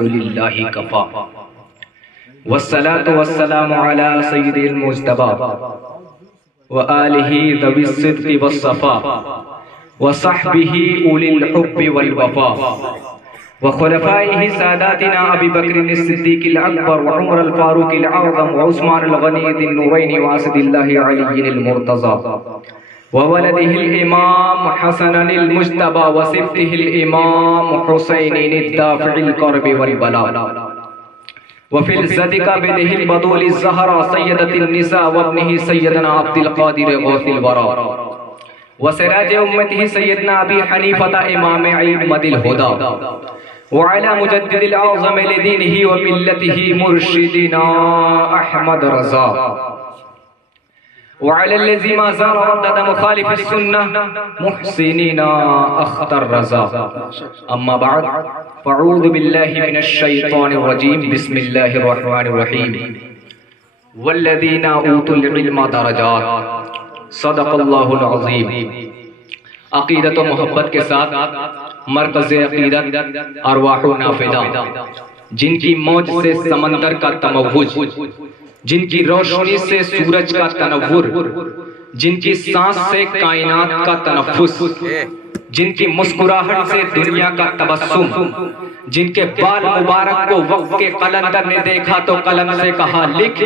للہ کفا والصلاة والسلام على سید المجتبى وآلہ ذوی الصدق والصفا وصحبہ اولی الحب والوفا وخلفائہ ساداتنا ابی بکر الصدیق الاکبر وعمر الفاروق العظم وعثمان الغنی ذی النورین واسد اللہ علی المرتضی وولده الامام حسن المجتبى وصفته الامام حسین الدافع الكرب والبلاء وفي الزدك بده البطول الزهراء سيدة النساء وابنه سيدنا عبد القادر غوث الورى وسراج امته سيدنا ابي حنيفة امام ائمة الهدى وعلى مجدد الاعظم لدينه وملته مرشدنا احمد رضا وعلى الذي ما زال ردد مخالف السنة محسنين اختر رضا اما بعد فاعوذ بالله من الشيطان الرجيم بسم الله الرحمن الرحيم والذين اوتوا العلم درجات صدق اللہ العظیم۔ عقیدت و محبت کے ساتھ مرکز عقیدت ارواح و نافذہ، جن کی موج سے سمندر کا تموج، جن کی روشنی سے سورج کا تنور، جن کی سانس سے کائنات کا تنفس، جن کی مسکراہٹ سے دنیا کا تبسم، جن کے بال مبارک کو وقت کے قلندر نے دیکھا تو قلم سے کہا لکھ،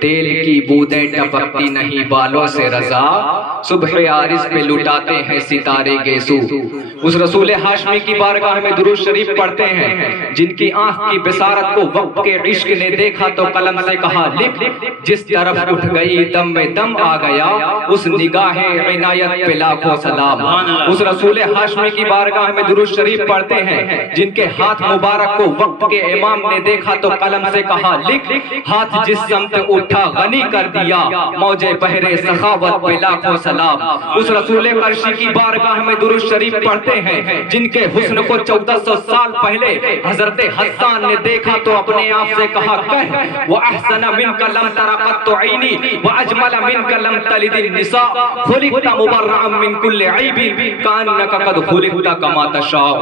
تیل کی بوندیں ٹپکتی نہیں بالوں سے رضا، صبح عارض پہ لٹاتے ہیں ستارے گیسو۔ اس رسول ہاشمی کی بارگاہ میں درود شریف پڑھتے ہیں، جن کی آنکھ کی بصارت کو وقت کے عشق نے دیکھا تو قلم سے کہا لکھ، جس طرف اٹھ گئی دم میں دم آ گیا، اس نگاہ عنایت پہ لاکھوں سلام۔ اس رسول ہاشمی کی بارگاہ میں درود شریف پڑھتے ہیں، جن کے ہاتھ مبارک کو وقت کے امام نے دیکھا تو قلم سے کہا لکھ، ہاتھ جس سمت اٹھا غنی کر دیا، موجے بحر سخاوت پہ لاکھوں سلام۔ اس رسول قرشی کی بارگاہ میں درود شریف پڑھتے ہیں، جن کے حسن کو 1400 سال پہلے حضرت حسان نے دیکھا تو اپنے آپ سے کہا کہہ، وَأَحْسَنَ مِنْكَ لَمْ تَرَ قَطُّ عَيْنِي وَأَجْمَلَ مِنْكَ لَمْ تَلِدِ النِّسَاءُ خُلِقْتَ مُبَرَّأً مِنْ كُلِّ عَيْبٍ كَأَنَّكَ قَدْ خُلِقْتَ كَمَا تَشَاءُ۔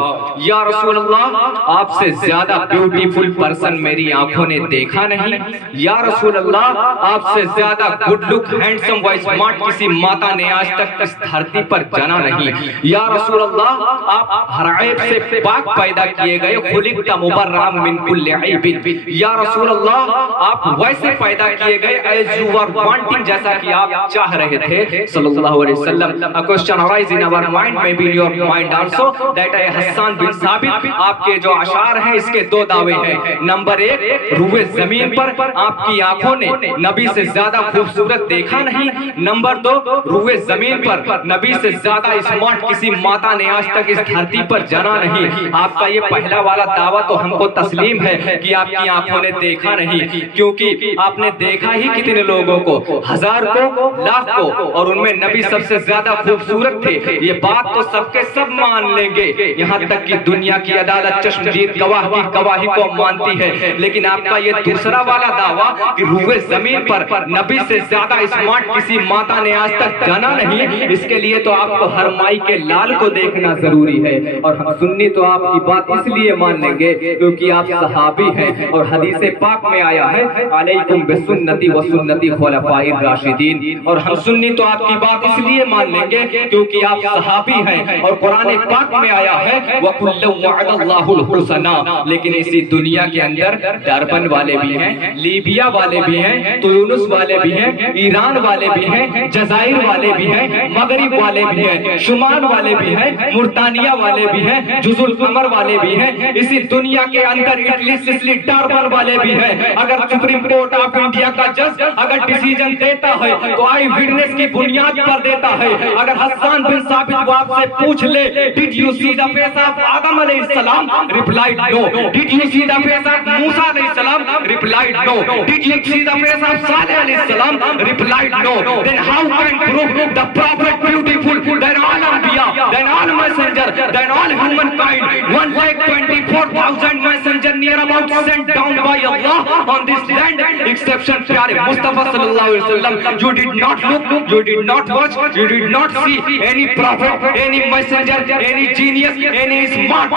یا رسول اللہ، آپ سے زیادہ بیوٹیفل پرسن میری آنکھوں نے دیکھا نہیں۔ یا رسول اللہ، آپ سے زیادہ گڈ لک ہینڈسم و اسمارٹ کسی ماتا نے آج تک اس دھرتی پر جنا نہیں۔ یا رسول اللہ، آپ ہر عیب سے پاک پیدا کیے گئے، خلقت مبرأ من کل عیب۔ یا رسول اللہ، آپ ویسے پیدا کیے گئے as you were wanting، جیسا کہ آپ چاہ رہے تھے صلی اللہ علیہ وسلم۔ A question arises in our mind, maybe in your mind also, that حسان بن ثابت، آپ کے جو اشعار ہیں اس کے دو دعوے ہیں۔ نمبر ایک، روئے زمین پر آپ کی آنکھوں نے نبی سے زیادہ خوبصورت دیکھا نہیں۔ نمبر دو، روئے زمین پر نبی سے زیادہ اسمارٹ کسی ماتا نے آج تک اس دھرتی پر جنا نہیں۔ آپ کا یہ پہلا والا دعویٰ تو ہم کو تسلیم ہے کہ آپ کی آنکھوں نے دیکھا نہیں، کیونکہ آپ نے دیکھا ہی کتنے لوگوں کو، ہزار کو، لاکھ کو، اور ان میں نبی سب سے زیادہ خوبصورت تھے۔ یہ بات تو سب کے سب مان لیں گے، یہاں تک کہ دنیا کی عدالت چشمدید گواہ کی گواہی کو مانتی ہے۔ لیکن آپ کا یہ دوسرا والا دعویٰ کہ روئے زمین پر نبی سے زیادہ اسمارٹ کسی ماتا نے آج تک جانا نہیں، اس کے لیے تو آپ کو ہر مائی کے لال کو دیکھنا ضروری ہے۔ اور ہم سنی تو آپ کی بات اس لیے مان لیں گے کیونکہ آپ صحابی ہیں، اور حدیث پاک میں آیا ہے علیکم بسنتی و سنتی خلفاء الراشدین۔ اور ہم سنی تو آپ کی بات اس لیے مان لیں گے کیونکہ آپ صحابی ہیں، اور قرآن پاک میں آیا ہے وَكُلًّا وَعَدَ اللَّهُ الْحُسْنَىٰ۔ لیکن اسی دنیا کے اندر ڈربن والے بھی ہیں، لیبیا والے بھی ہیں، تیونس والے بھی ہیں، ایران والے بھی ہیں، جزائر والے بھی ہیں، مغرب والے بھی ہیں، شمال والے بھی ہیں، مورٹانیہ والے بھی ہیں، جزر القمر والے بھی ہیں، اسی دنیا کے اندر اٹلی سسلی ڈربن والے بھی ہیں۔ اگر سپریم کورٹ آف انڈیا کا جج اگر ڈیسیجن دیتا ہے تو آئی وٹنس کی بنیاد پر دیتا ہے۔ اگر حسان بن ثابت وہ آپ سے پوچھ لے did you see the face of آدم علیہ السلام، replied no. Did you see the face of موسیٰ علیہ السلام، replied no. Did you see the face of صالح علیہ السلام، replied no. Then how can prove the prophet beautiful than all Anbiya, than all messenger, than all humankind? 1,24,000 messenger are about sent down by Allah on this land, exception pyare Mustafa sallallahu alaihi wasallam. You did not look, you did not watch, you did not see any prophet, any messenger, any genius, any smart.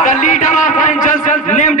The leader of angels named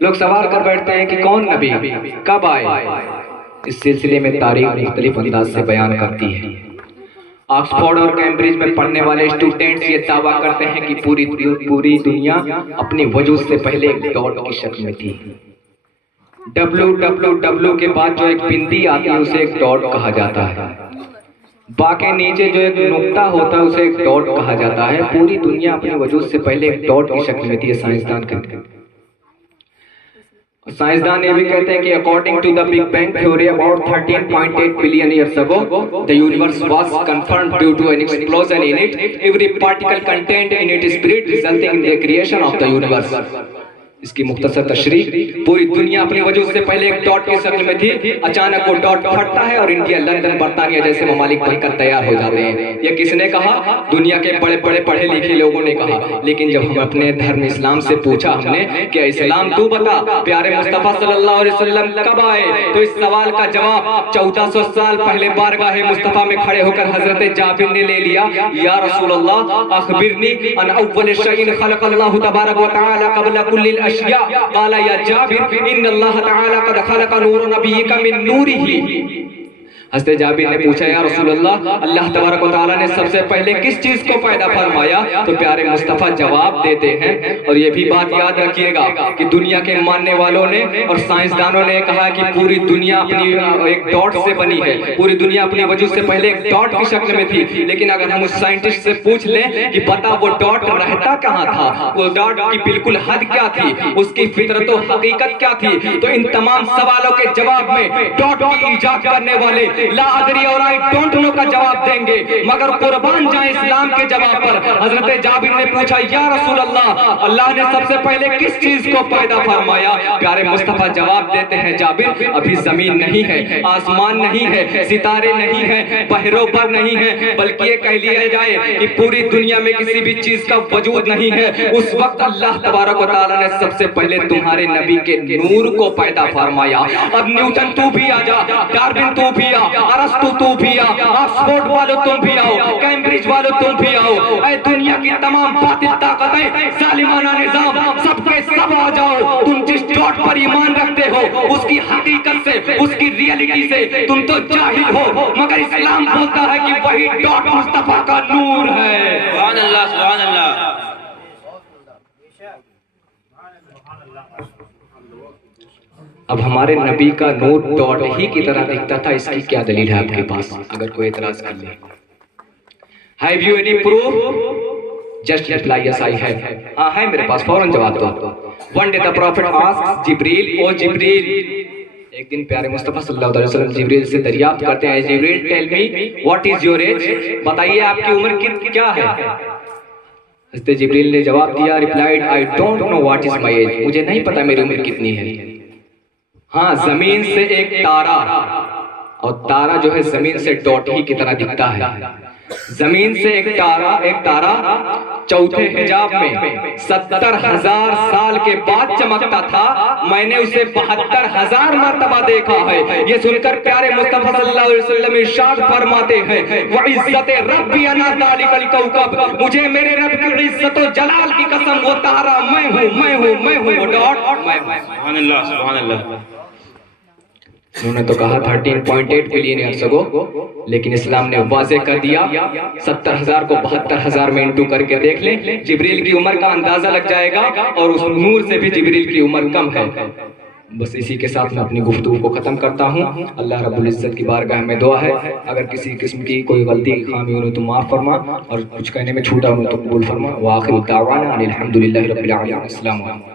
لوگ سوال کر بیٹھتے ہیں کہ کون نبی کب آئے، اس سلسلے میں تاریخ مختلف انداز سے بیان کرتی ہے۔ آکسفورڈ اور کیمبرج میں پڑھنے والے اسٹوڈنٹس یہ دعویٰ کرتے ہیں کہ پوری دنیا اپنی وجود سے پہلے ایک ڈاٹ کی شکل میں تھی۔ WWW کے بعد جو ایک بندی آتی ہے اسے ایک ڈاٹ کہا جاتا ہے، با کے نیچے جو ایک نقطہ ہوتا ہے اسے ایک ڈاٹ کہا جاتا ہے۔ پوری دنیا اپنی وجود سے پہلے ایک ڈاٹ کی شکل میں تھی، یہ سائنسدان کہتے ہیں۔ سائنسدان یہ بھی کہتے ہیں کہ according to the Big Bang theory about 13.8 billion years ago the universe was confirmed due to an explosion in it. Every particle contained in it spirit resulting in the creation of the universe. اس کی مختصر تشریح، پوری دنیا اپنی وجود سے پہلے ایک ڈاٹ کی شکل میں تھی، اچانک وہ ڈاٹ پھٹتا ہے اور انڈیا، لندن، برطانیہ جیسے ممالک بن کر تیار ہو جاتے ہیں۔ یہ کس نے کہا؟ دنیا کے بڑے بڑے پڑھے لکھے لوگوں نے کہا۔ لیکن جب ہم اپنے دھرم اسلام سے پوچھا ہم نے کہ اسلام تو بتا پیارے مصطفیٰ صلی اللہ علیہ وسلم کب آئے، تو اس سوال کا جواب 1400 سال پہلے بارگاہ مصطفیٰ میں کھڑے ہو کر حضرت جابر نے لے لیا۔ یا رسول اللہ اخبرنی ان اول شیء خلق اللہ تبارک و تعالی قبل کل الاشیاء، قال یا جابر ان اللہ تعالی قد خلق نور نبیک من نورہ۔ حضرت جابر نے پوچھا یا رسول اللہ، اللہ تبارک و تعالیٰ نے سب سے پہلے کس چیز کو پیدا فرمایا؟ تو پیارے مصطفیٰ جواب دیتے ہیں، اور یہ بھی بات یاد رکھیے گا کہ دنیا کے ماننے والوں نے اور سائنسدانوں نے کہا کہ پوری دنیا اپنی ایک ڈاٹ سے بنی ہے، پوری دنیا اپنی وجود سے پہلے ایک ڈاٹ کی شکل میں تھی۔ لیکن اگر ہم اس سائنٹسٹ سے پوچھ لیں کہ بتا وہ ڈاٹ رہتا کہاں تھا، وہ ڈاٹ کی بالکل حد کیا تھی، اس کی فطرت و حقیقت کیا تھی، تو ان تمام سوالوں کے جواب میں ڈاٹ کی ایجاد کرنے والے لا ادری اور آئی ڈونٹ نو کا جواب دیں گے، مگر قربان جائیں اسلام کے جواب پر۔ حضرت جابر نے پوچھا یا رسول اللہ، اللہ نے سب سے پہلے کس چیز کو پیدا فرمایا؟ پیارے مصطفیٰ جواب دیتے ہیں جابر ابھی زمین نہیں ہے، آسمان نہیں ہے، ستارے نہیں ہیں، بحروں پر نہیں ہے، بلکہ یہ کہہ لیا جائے کہ پوری دنیا میں کسی بھی چیز کا وجود نہیں ہے۔ اس وقت اللہ تبارک و تعالیٰ نے سب سے پہلے تمہارے نبی کے نور کو پیدا فرمایا۔ اب نیوٹن تو بھی آ جا، ڈارون تو بھی آ، ارسطو تو بھی آ، آکسفورڈ والو تم بھی آؤ، کیمبرج والو تم بھی آؤ، اے دنیا کی تمام باطل طاقتیں، ظالمانہ نظام، سب کے سب آ جاؤ۔ تم جس ڈاٹ پر ایمان رکھتے ہو اس کی حقیقت سے، اس کی ریئلٹی سے تم تو جاہل ہو، مگر اسلام بولتا ہے کہ وہی ڈاٹ مصطفیٰ کا نور ہے۔ سبحان اللہ، سبحان اللہ۔ اب ہمارے نبی کا نور ڈاٹ ہی کی طرح دکھتا تھا، اس کی کیا دلیل ہے آپ کے پاس؟ اگر کوئی اعتراض کر لے، have you any proof? just reply yes I have۔ ہاں ہے میرے پاس، فوراً جواب دو۔ one day the prophet asked جبریل، او جبریل، ایک دن پیارے مصطفیٰ صلی اللہ علیہ وسلم جبریل سے دریافت کرتے ہیں، جبریل tell me what is your age؟ بتائیے آپ کی عمر کیا ہے؟ حضرت جبریل نے جواب دیا، replied I don't know what is my age، مجھے نہیں پتا میری عمر کتنی ہے۔ ہاں زمین سے ایک تارا، اور تارا جو ہے زمین سے ڈاٹ ہی کی طرح دکھتا ہے۔ زمین سے ایک تارا چوتھے حجاب میں 70,000 سال کے بعد چمکتا تھا، میں نے اسے 72,000 مرتبہ دیکھا ہے۔ یہ سن کر پیارے مصطفیٰ صلی اللہ علیہ وسلم ارشاد فرماتے ہیں، وَعِزَّتِ رَبِّ أَنَا ذَلِكَ الْكَوْكَبْ، مجھے میرے رب کی عزت و جلال کی قسم، وہ تارا میں ہوں، وہ ڈاٹ میں ہوں۔ سبحان اللہ، سبحان اللہ۔ انہوں نے تو کہا 13.8 بلین ایئرس اگو، لیکن اسلام نے واضح کر دیا 70,000 کو 72,000 میں انٹو کر کے دیکھ لیں، جبریل کی عمر کا اندازہ لگ جائے گا، اور اس نور سے بھی جبریل کی عمر کم ہے۔ بس اسی کے ساتھ میں اپنی گفتگو کو ختم کرتا ہوں۔ اللہ رب العزت کی بارگاہ میں دعا ہے، اگر کسی قسم کی کوئی غلطی خامی ہو تو معاف فرما، اور کچھ کہنے میں چھوٹا ہو تو قبول فرما۔ وآخر دعوانا ان الحمدللہ رب العالمین۔ السلام علیکم۔